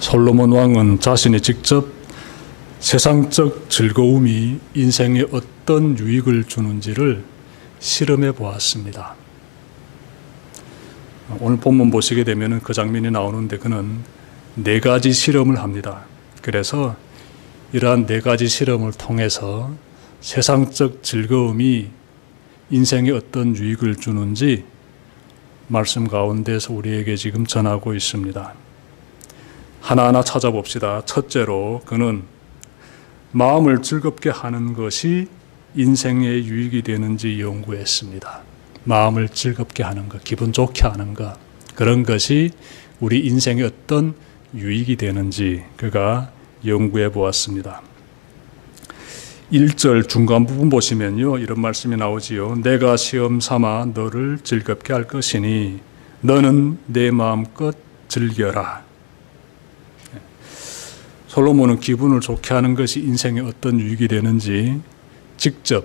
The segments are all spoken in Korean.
솔로몬 왕은 자신이 직접 세상적 즐거움이 인생에 어떤 유익을 주는지를 실험해 보았습니다. 오늘 본문 보시게 되면 그 장면이 나오는데 그는 4가지 실험을 합니다. 그래서 이러한 4가지 실험을 통해서 세상적 즐거움이 인생에 어떤 유익을 주는지 말씀 가운데서 우리에게 지금 전하고 있습니다. 하나하나 찾아봅시다. 첫째로 그는 마음을 즐겁게 하는 것이 인생의 유익이 되는지 연구했습니다. 마음을 즐겁게 하는 것, 기분 좋게 하는 것, 그런 것이 우리 인생에 어떤 유익이 되는지 그가 연구해 보았습니다. 1절 중간 부분 보시면요, 이런 말씀이 나오지요. 내가 시험 삼아 너를 즐겁게 할 것이니 너는 내 마음껏 즐겨라. 솔로몬은 기분을 좋게 하는 것이 인생에 어떤 유익이 되는지 직접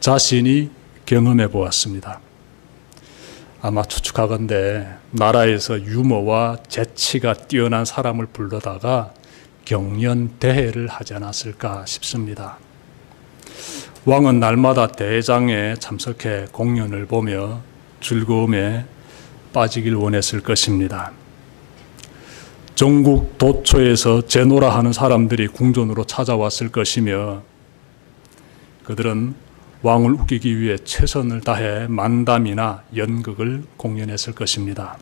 자신이 경험해 보았습니다. 아마 추측하건대 나라에서 유머와 재치가 뛰어난 사람을 불러다가 경연대회를 하지 않았을까 싶습니다. 왕은 날마다 대회장에 참석해 공연을 보며 즐거움에 빠지길 원했을 것입니다. 전국 도처에서 제노라 하는 사람들이 궁전으로 찾아왔을 것이며 그들은 왕을 웃기기 위해 최선을 다해 만담이나 연극을 공연했을 것입니다.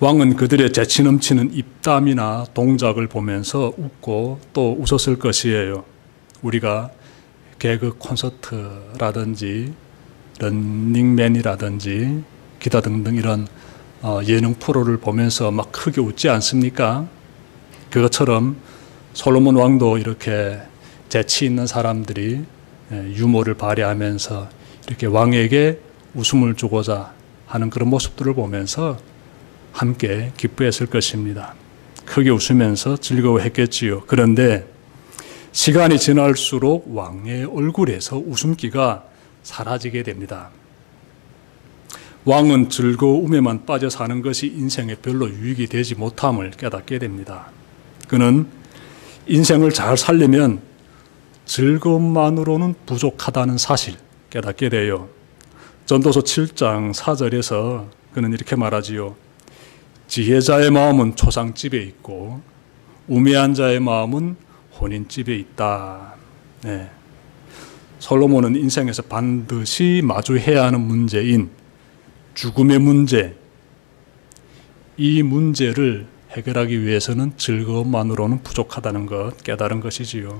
왕은 그들의 재치 넘치는 입담이나 동작을 보면서 웃고 또 웃었을 것이에요. 우리가 개그 콘서트라든지 런닝맨이라든지 기타 등등 이런 예능 프로를 보면서 막 크게 웃지 않습니까? 그것처럼 솔로몬 왕도 이렇게 재치 있는 사람들이 유머를 발휘하면서 이렇게 왕에게 웃음을 주고자 하는 그런 모습들을 보면서 함께 기뻐했을 것입니다. 크게 웃으면서 즐거워했겠지요. 그런데 시간이 지날수록 왕의 얼굴에서 웃음기가 사라지게 됩니다. 왕은 즐거움에만 빠져 사는 것이 인생에 별로 유익이 되지 못함을 깨닫게 됩니다. 그는 인생을 잘 살려면 즐거움만으로는 부족하다는 사실 깨닫게 돼요. 전도서 7장 4절에서 그는 이렇게 말하지요. 지혜자의 마음은 초상집에 있고 우매한 자의 마음은 혼인집에 있다. 네. 솔로몬은 인생에서 반드시 마주해야 하는 문제인 죽음의 문제, 이 문제를 해결하기 위해서는 즐거움만으로는 부족하다는 것 깨달은 것이지요.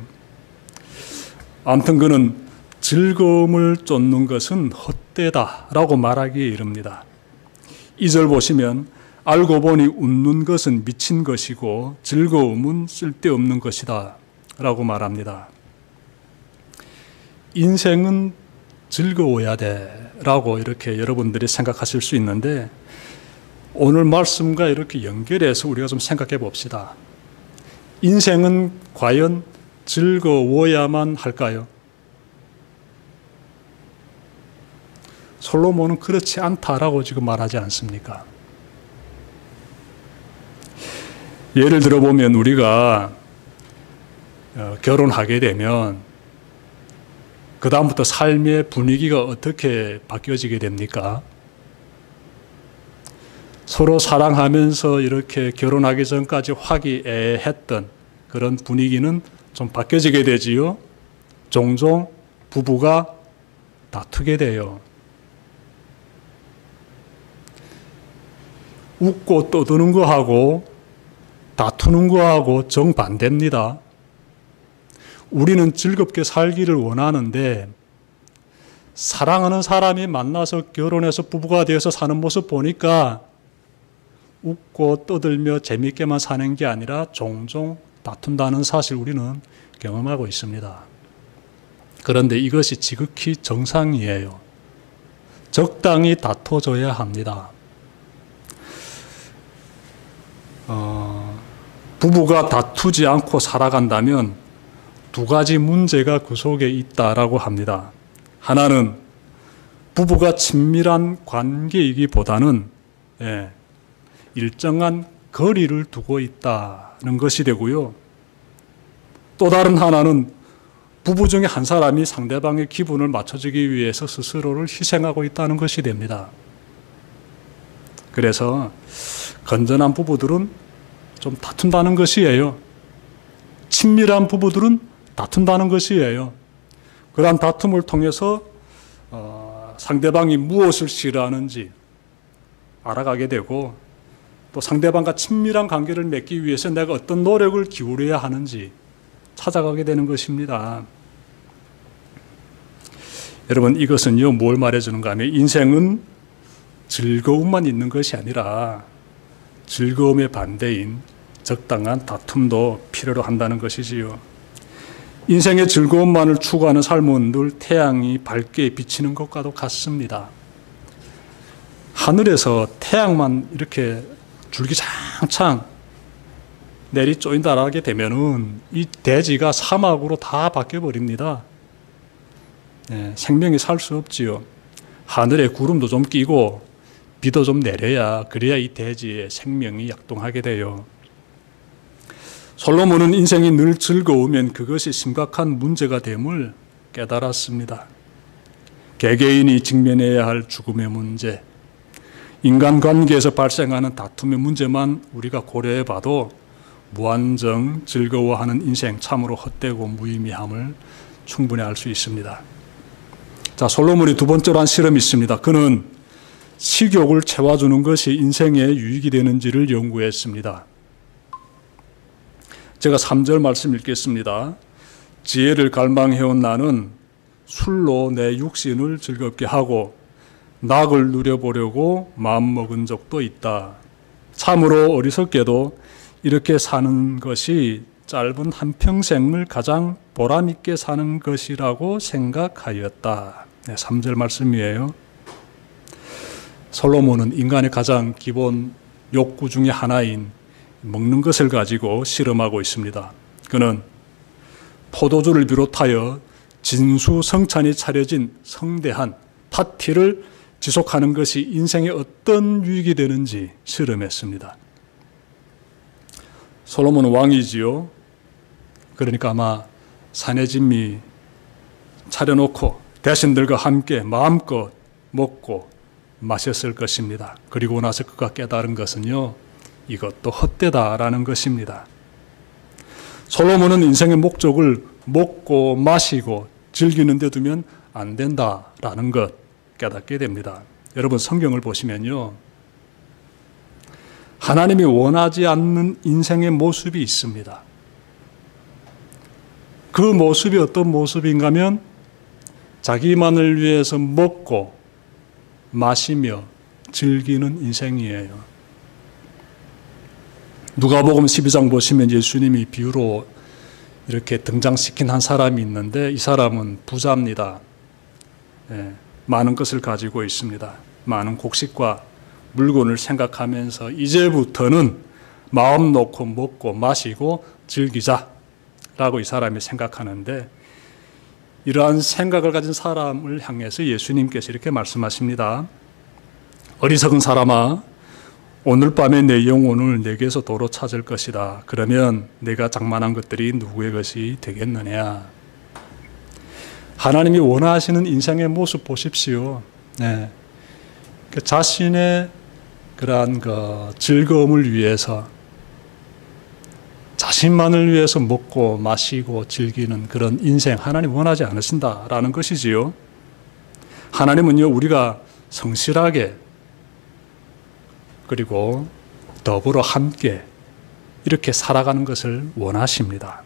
아무튼 그는 즐거움을 쫓는 것은 헛되다라고 말하기에 이릅니다. 2절 보시면 알고 보니 웃는 것은 미친 것이고 즐거움은 쓸데없는 것이다 라고 말합니다. 인생은 즐거워야 돼 라고 이렇게 여러분들이 생각하실 수 있는데 오늘 말씀과 이렇게 연결해서 우리가 좀 생각해 봅시다. 인생은 과연 즐거워야만 할까요? 솔로몬은 그렇지 않다라고 지금 말하지 않습니까? 예를 들어보면 우리가 결혼하게 되면 그 다음부터 삶의 분위기가 어떻게 바뀌어지게 됩니까? 서로 사랑하면서 이렇게 결혼하기 전까지 화기애애했던 그런 분위기는 좀 바뀌어지게 되지요. 종종 부부가 다투게 돼요. 웃고 떠드는 거하고 다투는 거하고 정반대입니다. 우리는 즐겁게 살기를 원하는데 사랑하는 사람이 만나서 결혼해서 부부가 되어서 사는 모습 보니까 웃고 떠들며 재미있게만 사는 게 아니라 종종 다툰다는 사실 우리는 경험하고 있습니다. 그런데 이것이 지극히 정상이에요. 적당히 다퉈줘야 합니다. 부부가 다투지 않고 살아간다면 두 가지 문제가 그 속에 있다라고 합니다. 하나는 부부가 친밀한 관계이기보다는 일정한 거리를 두고 있다는 것이 되고요. 또 다른 하나는 부부 중에 한 사람이 상대방의 기분을 맞춰주기 위해서 스스로를 희생하고 있다는 것이 됩니다. 그래서 건전한 부부들은 좀 다툰다는 것이에요. 친밀한 부부들은 다툰다는 것이에요. 그러한 다툼을 통해서 상대방이 무엇을 싫어하는지 알아가게 되고, 또 상대방과 친밀한 관계를 맺기 위해서 내가 어떤 노력을 기울여야 하는지 찾아가게 되는 것입니다. 여러분, 이것은요, 뭘 말해주는가 하면 인생은 즐거움만 있는 것이 아니라 즐거움의 반대인 적당한 다툼도 필요로 한다는 것이지요. 인생의 즐거움만을 추구하는 삶은 늘 태양이 밝게 비치는 것과도 같습니다. 하늘에서 태양만 이렇게 줄기장창 내리 쪼인다라게 되면은 이 대지가 사막으로 다 바뀌어버립니다. 생명이 살 수 없지요. 하늘에 구름도 좀 끼고 비도 좀 내려야, 그래야 이 대지에 생명이 약동하게 돼요. 솔로몬은 인생이 늘 즐거우면 그것이 심각한 문제가 됨을 깨달았습니다. 개개인이 직면해야 할 죽음의 문제, 인간관계에서 발생하는 다툼의 문제만 우리가 고려해 봐도 무한정 즐거워하는 인생, 참으로 헛되고 무의미함을 충분히 알 수 있습니다. 자, 솔로몬이 두 번째로 한 실험이 있습니다. 그는 식욕을 채워주는 것이 인생에 유익이 되는지를 연구했습니다. 제가 3절 말씀 읽겠습니다. 지혜를 갈망해온 나는 술로 내 육신을 즐겁게 하고 낙을 누려보려고 마음먹은 적도 있다. 참으로 어리석게도 이렇게 사는 것이 짧은 한평생을 가장 보람있게 사는 것이라고 생각하였다. 3절 말씀이에요. 솔로몬은 인간의 가장 기본 욕구 중에 하나인 먹는 것을 가지고 실험하고 있습니다. 그는 포도주를 비롯하여 진수성찬이 차려진 성대한 파티를 지속하는 것이 인생에 어떤 유익이 되는지 실험했습니다. 솔로몬은 왕이지요. 그러니까 아마 사내진미 차려놓고 대신들과 함께 마음껏 먹고 마셨을 것입니다. 그리고 나서 그가 깨달은 것은요, 이것도 헛되다라는 것입니다. 솔로몬은 인생의 목적을 먹고 마시고 즐기는 데 두면 안 된다라는 것 깨닫게 됩니다. 여러분, 성경을 보시면요, 하나님이 원하지 않는 인생의 모습이 있습니다. 그 모습이 어떤 모습인가 하면 자기만을 위해서 먹고 마시며 즐기는 인생이에요. 누가복음 12장 보시면 예수님이 비유로 이렇게 등장시킨 한 사람이 있는데, 이 사람은 부자입니다. 많은 것을 가지고 있습니다. 많은 곡식과 물건을 생각하면서 이제부터는 마음 놓고 먹고 마시고 즐기자라고 이 사람이 생각하는데, 이러한 생각을 가진 사람을 향해서 예수님께서 이렇게 말씀하십니다. 어리석은 사람아, 오늘 밤에 내 영혼을 내게서 도로 찾을 것이다. 그러면 내가 장만한 것들이 누구의 것이 되겠느냐. 하나님이 원하시는 인생의 모습 보십시오. 자신의 그러한 즐거움을 위해서, 자신만을 위해서 먹고 마시고 즐기는 그런 인생, 하나님 원하지 않으신다라는 것이지요. 하나님은요, 우리가 성실하게 그리고 더불어 함께 이렇게 살아가는 것을 원하십니다.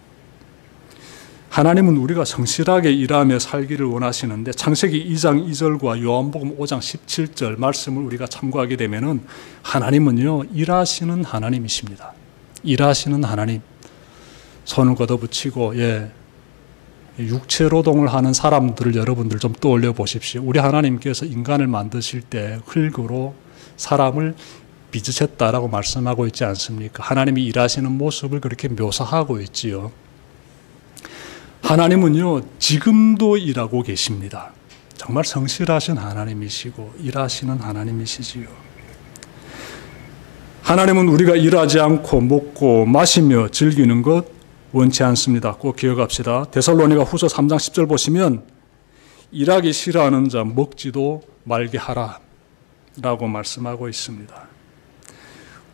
하나님은 우리가 성실하게 일하며 살기를 원하시는데, 창세기 2장 2절과 요한복음 5장 17절 말씀을 우리가 참고하게 되면은 하나님은요, 일하시는 하나님이십니다. 일하시는 하나님. 손을 걷어붙이고 육체 노동을 하는 사람들을 여러분들 좀 떠올려 보십시오. 우리 하나님께서 인간을 만드실 때 흙으로 사람을 빚으셨다라고 말씀하고 있지 않습니까? 하나님이 일하시는 모습을 그렇게 묘사하고 있지요. 하나님은요, 지금도 일하고 계십니다. 정말 성실하신 하나님이시고 일하시는 하나님이시지요. 하나님은 우리가 일하지 않고 먹고 마시며 즐기는 것 원치 않습니다. 꼭 기억합시다. 데살로니가 후서 3장 10절 보시면 일하기 싫어하는 자 먹지도 말게 하라 라고 말씀하고 있습니다.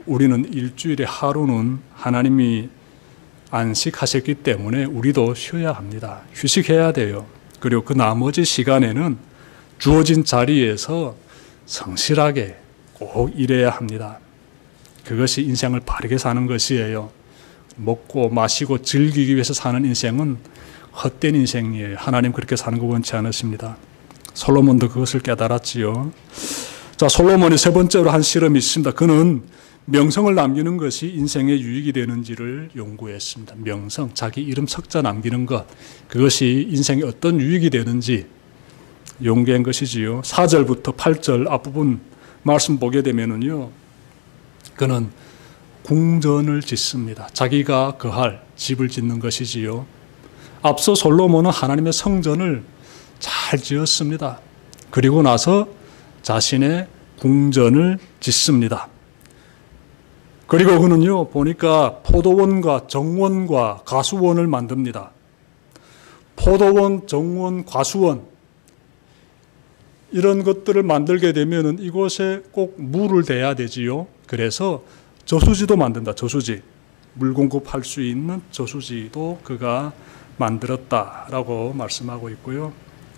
우리는 일주일에 하루는 하나님이 안식하셨기 때문에 우리도 쉬어야 합니다. 휴식해야 돼요. 그리고 그 나머지 시간에는 주어진 자리에서 성실하게 꼭 일해야 합니다. 그것이 인생을 바르게 사는 것이에요. 먹고 마시고 즐기기 위해서 사는 인생은 헛된 인생이에요. 하나님 그렇게 사는 거 원치 않으십니다. 솔로몬도 그것을 깨달았지요. 자, 솔로몬이 세 번째로 한 실험이 있습니다. 그는 명성을 남기는 것이 인생의 유익이 되는지를 연구했습니다. 명성, 자기 이름 석자 남기는 것, 그것이 인생에 어떤 유익이 되는지 연구한 것이지요. 4절부터 8절 앞부분 말씀 보게 되면은요, 그는 궁전을 짓습니다. 자기가 거할 집을 짓는 것이지요. 앞서 솔로몬은 하나님의 성전을 잘 지었습니다. 그리고 나서 자신의 궁전을 짓습니다. 그리고 그는요, 보니까 포도원과 정원과 가수원을 만듭니다. 포도원, 정원, 가수원, 이런 것들을 만들게 되면 이곳에 꼭 물을 대야 되지요. 그래서 저수지도 만든다. 저수지, 물 공급할 수 있는 저수지도 그가 만들었다라고 말씀하고 있고요.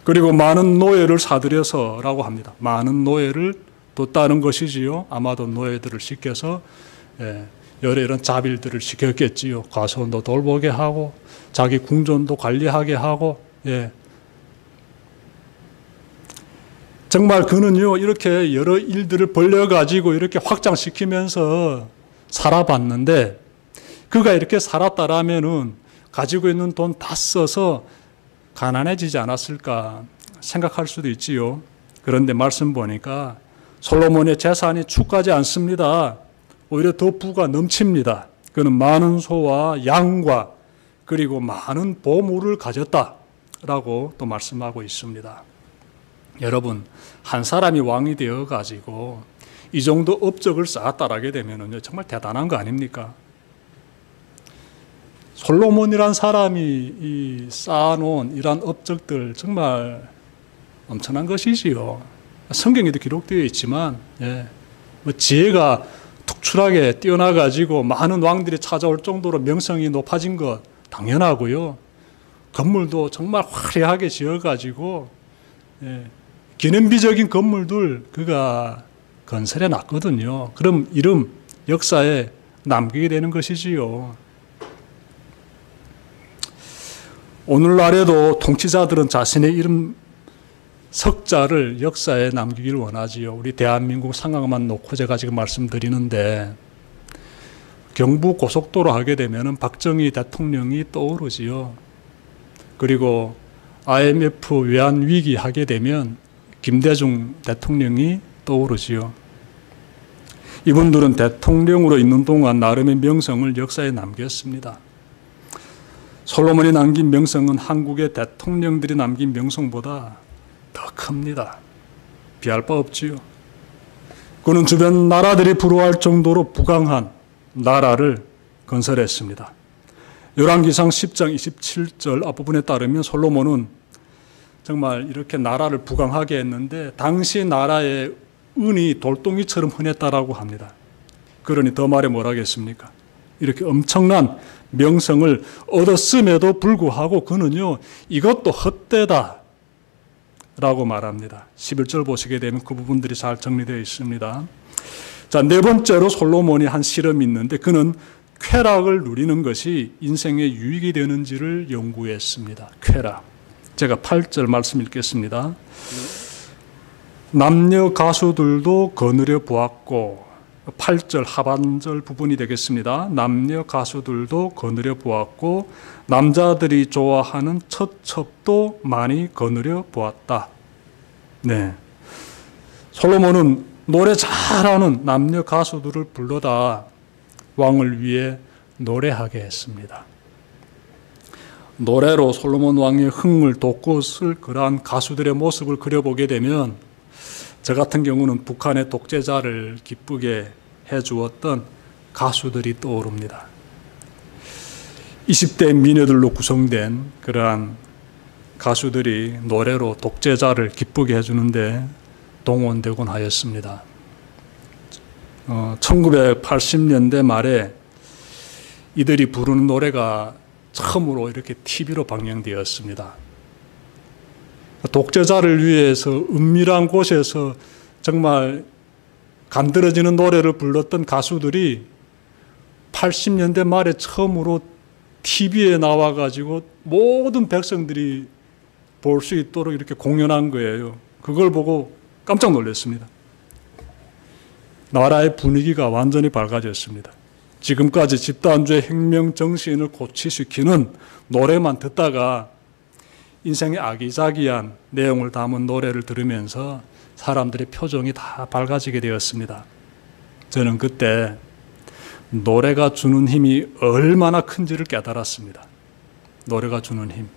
그리고 많은 노예를 사들여서라고 합니다. 많은 노예를 뒀다는 것이지요. 아마도 노예들을 시켜서 여러 이런 자빌들을 시켰겠지요. 가수원도 돌보게 하고 자기 궁전도 관리하게 하고, 정말 그는요, 이렇게 여러 일들을 벌려가지고 이렇게 확장시키면서 살아봤는데, 그가 이렇게 살았다라면은 가지고 있는 돈 다 써서 가난해지지 않았을까 생각할 수도 있지요. 그런데 말씀 보니까 솔로몬의 재산이 축하지 않습니다. 오히려 더 부가 넘칩니다. 그는 많은 소와 양과 그리고 많은 보물을 가졌다라고 또 말씀하고 있습니다. 여러분, 한 사람이 왕이 되어가지고 이 정도 업적을 쌓았다라게 되면은요, 정말 대단한 거 아닙니까? 솔로몬이란 사람이 쌓아놓은 이러한 업적들 정말 엄청난 것이지요. 성경에도 기록되어 있지만, 지혜가 특출하게 뛰어나가지고 많은 왕들이 찾아올 정도로 명성이 높아진 것 당연하고요. 건물도 정말 화려하게 지어가지고, 기념비적인 건물들 그가 건설해 놨거든요. 그럼 이름, 역사에 남기게 되는 것이지요. 오늘날에도 통치자들은 자신의 이름 석자를 역사에 남기길 원하지요. 우리 대한민국 상황만 놓고 제가 지금 말씀드리는데, 경부 고속도로 하게 되면 박정희 대통령이 떠오르지요. 그리고 IMF 외환 위기 하게 되면 김대중 대통령이 떠오르지요. 이분들은 대통령으로 있는 동안 나름의 명성을 역사에 남겼습니다. 솔로몬이 남긴 명성은 한국의 대통령들이 남긴 명성보다 더 큽니다. 비할 바 없지요. 그는 주변 나라들이 부러워할 정도로 부강한 나라를 건설했습니다. 열왕기상 10장 27절 앞부분에 따르면 솔로몬은 정말 이렇게 나라를 부강하게 했는데 당시 나라의 은이 돌덩이처럼 흔했다라고 합니다. 그러니 더 말해 뭐라겠습니까? 이렇게 엄청난 명성을 얻었음에도 불구하고 그는요, 이것도 헛되다 라고 말합니다. 11절 보시게 되면 그 부분들이 잘 정리되어 있습니다. 자, 네 번째로 솔로몬이 한 실험이 있는데, 그는 쾌락을 누리는 것이 인생의 유익이 되는지를 연구했습니다. 쾌락. 제가 8절 말씀 읽겠습니다. 남녀 가수들도 거느려 보았고, 8절 하반절 부분이 되겠습니다. 남녀 가수들도 거느려 보았고 남자들이 좋아하는 처첩도 많이 거느려 보았다. 네, 솔로몬은 노래 잘하는 남녀 가수들을 불러다 왕을 위해 노래하게 했습니다. 노래로 솔로몬 왕의 흥을 돋구었을 그러한 가수들의 모습을 그려보게 되면 저 같은 경우는 북한의 독재자를 기쁘게 해주었던 가수들이 떠오릅니다. 20대 미녀들로 구성된 그러한 가수들이 노래로 독재자를 기쁘게 해주는데 동원되곤 하였습니다. 1980년대 말에 이들이 부르는 노래가 처음으로 이렇게 TV로 방영되었습니다. 독재자를 위해서 은밀한 곳에서 정말 간드러지는 노래를 불렀던 가수들이 80년대 말에 처음으로 TV에 나와가지고 모든 백성들이 볼 수 있도록 이렇게 공연한 거예요. 그걸 보고 깜짝 놀랐습니다. 나라의 분위기가 완전히 밝아졌습니다. 지금까지 집단주의 혁명 정신을 고취시키는 노래만 듣다가 인생의 아기자기한 내용을 담은 노래를 들으면서 사람들의 표정이 다 밝아지게 되었습니다. 저는 그때 노래가 주는 힘이 얼마나 큰지를 깨달았습니다. 노래가 주는 힘.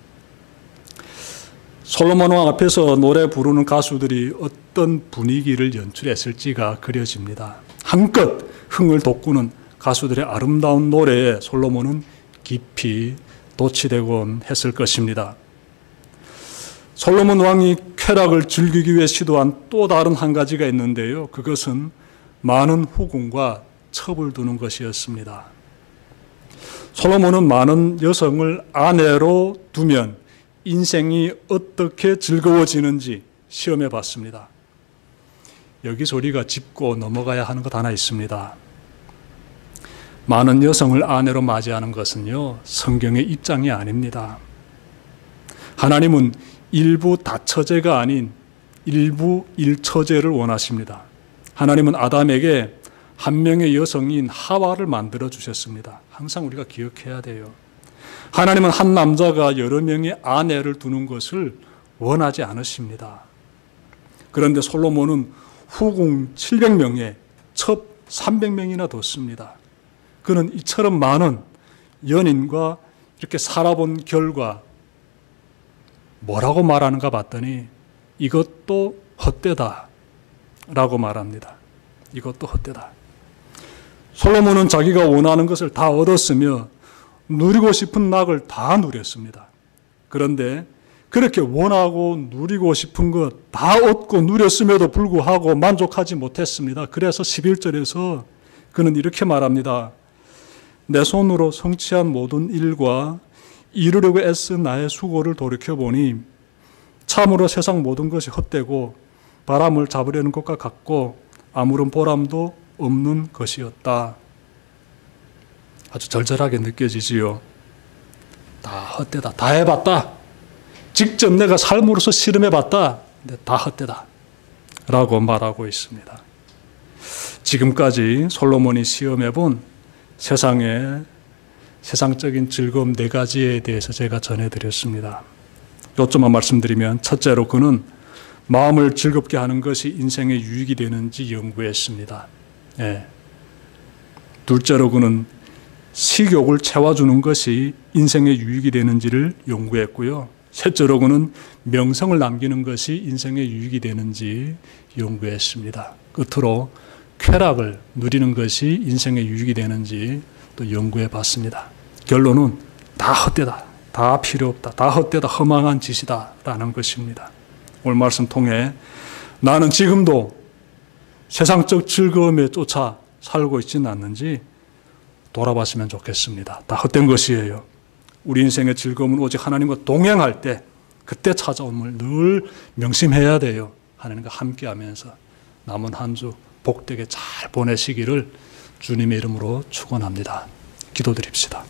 솔로몬 왕 앞에서 노래 부르는 가수들이 어떤 분위기를 연출했을지가 그려집니다. 한껏 흥을 돋구는 가수들의 아름다운 노래에 솔로몬은 깊이 도취되곤 했을 것입니다. 솔로몬 왕이 쾌락을 즐기기 위해 시도한 또 다른 한 가지가 있는데요. 그것은 많은 후궁과 첩을 두는 것이었습니다. 솔로몬은 많은 여성을 아내로 두면 인생이 어떻게 즐거워지는지 시험해 봤습니다. 여기 소리가 짚고 넘어가야 하는 것 하나 있습니다. 많은 여성을 아내로 맞이하는 것은요, 성경의 입장이 아닙니다. 하나님은 일부 다처제가 아닌 일부 일처제를 원하십니다. 하나님은 아담에게 한 명의 여성인 하와를 만들어 주셨습니다. 항상 우리가 기억해야 돼요. 하나님은 한 남자가 여러 명의 아내를 두는 것을 원하지 않으십니다. 그런데 솔로몬은 후궁 700명에 첩 300명이나 뒀습니다. 그는 이처럼 많은 연인과 이렇게 살아본 결과 뭐라고 말하는가 봤더니 이것도 헛되다 라고 말합니다. 이것도 헛되다. 솔로몬은 자기가 원하는 것을 다 얻었으며 누리고 싶은 낙을 다 누렸습니다. 그런데 그렇게 원하고 누리고 싶은 것 다 얻고 누렸음에도 불구하고 만족하지 못했습니다. 그래서 11절에서 그는 이렇게 말합니다. 내 손으로 성취한 모든 일과 이루려고 애쓴 나의 수고를 돌이켜보니 참으로 세상 모든 것이 헛되고 바람을 잡으려는 것과 같고 아무런 보람도 없는 것이었다. 아주 절절하게 느껴지지요. 다 헛되다. 다 해봤다. 직접 내가 삶으로서 실험해봤다. 근데 다 헛되다. 라고 말하고 있습니다. 지금까지 솔로몬이 시험해본 세상의 세상적인 즐거움 4가지에 대해서 제가 전해드렸습니다. 요점만 말씀드리면 첫째로 그는 마음을 즐겁게 하는 것이 인생의 유익이 되는지 연구했습니다. 예. 둘째로 그는 식욕을 채워주는 것이 인생의 유익이 되는지를 연구했고요. 셋째로 그는 명성을 남기는 것이 인생의 유익이 되는지 연구했습니다. 끝으로 쾌락을 누리는 것이 인생의 유익이 되는지 또 연구해 봤습니다. 결론은 다 헛되다. 다 필요 없다. 다 헛되다. 허망한 짓이다. 라는 것입니다. 오늘 말씀 통해 나는 지금도 세상적 즐거움에 쫓아 살고 있지는 않는지 돌아봤으면 좋겠습니다. 다 헛된 것이에요. 우리 인생의 즐거움은 오직 하나님과 동행할 때 그때 찾아옴을 늘 명심해야 돼요. 하나님과 함께하면서 남은 한 주 복되게 잘 보내시기를 주님의 이름으로 축원합니다. 기도드립시다.